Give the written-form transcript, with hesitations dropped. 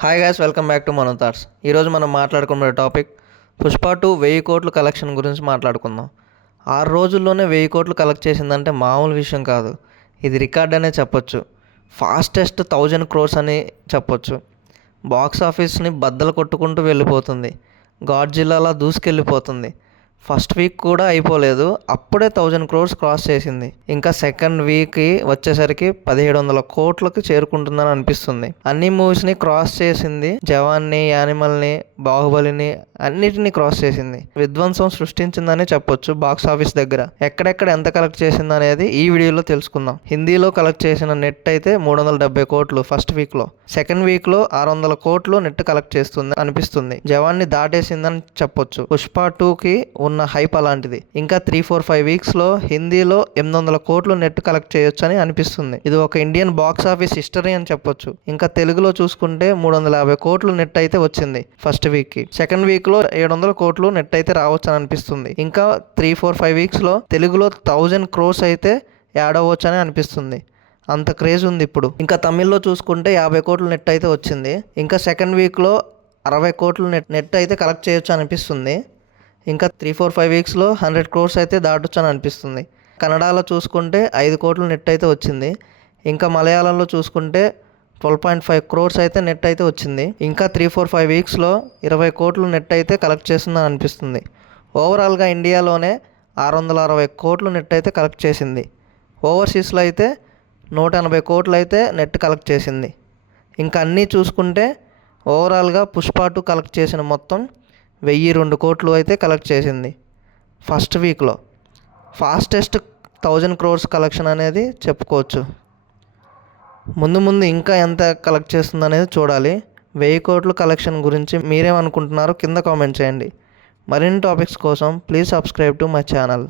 Hi guys, welcome back to మన thoughts. ఈరోజు మనం మాట్లాడుకునే టాపిక్ పుష్ప 2 1000 కోట్లు కలెక్షన్ గురించి మాట్లాడుకుందాం. 6 రోజుల్లోనే 1000 కోట్లు కలెక్ట్ చేసిందంటే మామూలు విషయం కాదు. ఇది రికార్డ్ అనే చెప్పొచ్చు. ఫాస్టెస్ట్ 1000 crores అని చెప్పొచ్చు. బాక్స్ ఆఫీస్ని బద్దలు కొట్టుకుంటూ వెళ్ళిపోతుంది. గాడ్జిల్లాలా దూసుకెళ్ళిపోతుంది. ఫస్ట్ వీక్ కూడా అయిపోలేదు, అప్పుడే 1000 crores క్రాస్ చేసింది. ఇంకా సెకండ్ వీక్కి వచ్చేసరికి 1700 కోట్లకి చేరుకుంటుందని అనిపిస్తుంది. అన్ని మూవీస్ని క్రాస్ చేసింది. జవాన్ని, యానిమల్ని, బాహుబలిని అన్నిటిని క్రాస్ చేసింది. విధ్వంసం సృష్టించిందని చెప్పొచ్చు. బాక్స్ ఆఫీస్ దగ్గర ఎక్కడెక్కడ ఎంత కలెక్ట్ చేసింది అనేది ఈ వీడియోలో తెలుసుకుందాం. హిందీలో కలెక్ట్ చేసిన నెట్ అయితే 370 కోట్లు ఫస్ట్ వీక్లో. సెకండ్ వీక్లో 600 కోట్లు నెట్ కలెక్ట్ చేస్తుంది అనిపిస్తుంది. జవాన్ని దాటేసిందని చెప్పొచ్చు. పుష్ప 2కి ఉన్న హైప్ అలాంటిది. ఇంకా 3-4-5 వీక్స్లో హిందీలో 800 కోట్లు నెట్ కలెక్ట్ చేయొచ్చు అని అనిపిస్తుంది. ఇది ఒక ఇండియన్ బాక్స్ ఆఫీస్ హిస్టరీ అని చెప్పొచ్చు. ఇంకా తెలుగులో చూసుకుంటే 350 కోట్లు నెట్ అయితే వచ్చింది ఫస్ట్ వీక్కి. సెకండ్ వీక్లో 700 కోట్లు నెట్ అయితే రావచ్చు అని అనిపిస్తుంది. ఇంకా 3-4-5 వీక్స్లో తెలుగులో 1000 crores అయితే యాడ్ అవ్వచ్చు అని అనిపిస్తుంది. అంత క్రేజ్ ఉంది ఇప్పుడు. ఇంకా తమిళ్లో చూసుకుంటే 50 కోట్లు నెట్ అయితే వచ్చింది. ఇంకా సెకండ్ వీక్లో 60 కోట్లు నెట్ అయితే కలెక్ట్ చేయొచ్చు అనిపిస్తుంది. ఇంకా 3-4-5 వీక్స్లో 100 crores అయితే దాటొచ్చు అని అనిపిస్తుంది. కన్నడలో చూసుకుంటే 5 కోట్లు నెట్ అయితే వచ్చింది. ఇంకా మలయాళంలో చూసుకుంటే 12.5 crores అయితే నెట్ అయితే వచ్చింది. ఇంకా 3-4-5 వీక్స్లో 20 కోట్లు నెట్ అయితే కలెక్ట్ చేస్తుందని అనిపిస్తుంది. ఓవరాల్గా ఇండియాలోనే 660 కోట్లు నెట్ అయితే కలెక్ట్ చేసింది. ఓవర్సీస్లో అయితే 180 కోట్లు అయితే నెట్ కలెక్ట్ చేసింది. ఇంకా అన్నీ చూసుకుంటే ఓవరాల్గా పుష్ప 2 కలెక్ట్ చేసిన మొత్తం 1002 కోట్లు అయితే కలెక్ట్ చేసింది ఫస్ట్ వీక్లో. ఫాస్టెస్ట్ 1000 crores కలెక్షన్ అనేది చెప్పుకోవచ్చు. ముందు ముందు ఇంకా ఎంత కలెక్ట్ చేస్తుంది అనేది చూడాలి. 1000 కోట్లు కలెక్షన్ గురించి మీరేమనుకుంటున్నారో కింద కామెంట్ చేయండి. మరిన్ని టాపిక్స్ కోసం please subscribe to my channel.